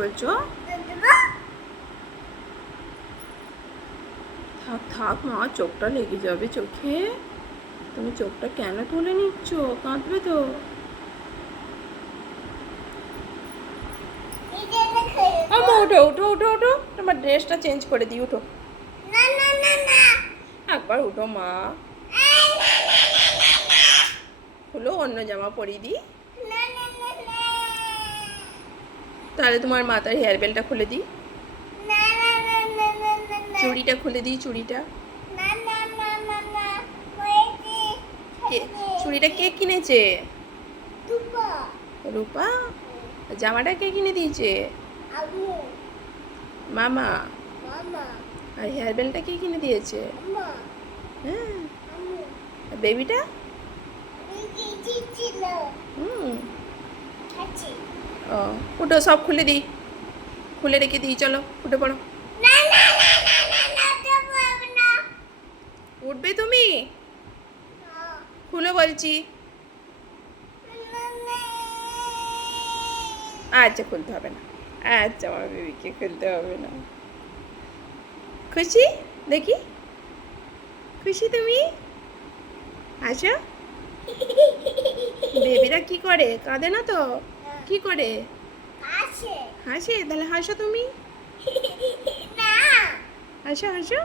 বলছো? থাক থাক মা, চোখটা লেগে যাবে চোখে। তুমি চোখটা কেন তুলে নিচ্ছ? কাঁদবে তো। মা ওঠো ওঠো ওঠো ওঠো, তোমার ড্রেসটা চেঞ্জ করে দিই, উঠো। একবার উঠো মা, খুলো, অন্য জামা পরিয়ে দিই। তাহলে তোমার মাথার হেয়ার বেলটা খুলে দিই, চুড়িটা খুলে দিই, চুড়িটা। চুড়িটা কে কিনেছে? রূপা। জামাটা কে কিনে দিয়েছে? মামা। আর হেয়ার বেলটা কে কিনে দিয়েছে? হ্যাঁ। বেবিটা? ও, উঠো, সব খুলে দিই, খুলে রেখে দিই, চলো উঠে পড়ো। উঠবে তুমি? খুলে বলছি। আচ্ছা, খুলতে হবে না। আচ্ছা, আমার বেবিকে খুলতে হবে না। খুশি? দেখি, খুশি তুমি? আসো। বেবিরা কি করে? কাঁদে না তো? কি করে? হাসে? তাহলে হাসো তুমি। হাসো হাসো।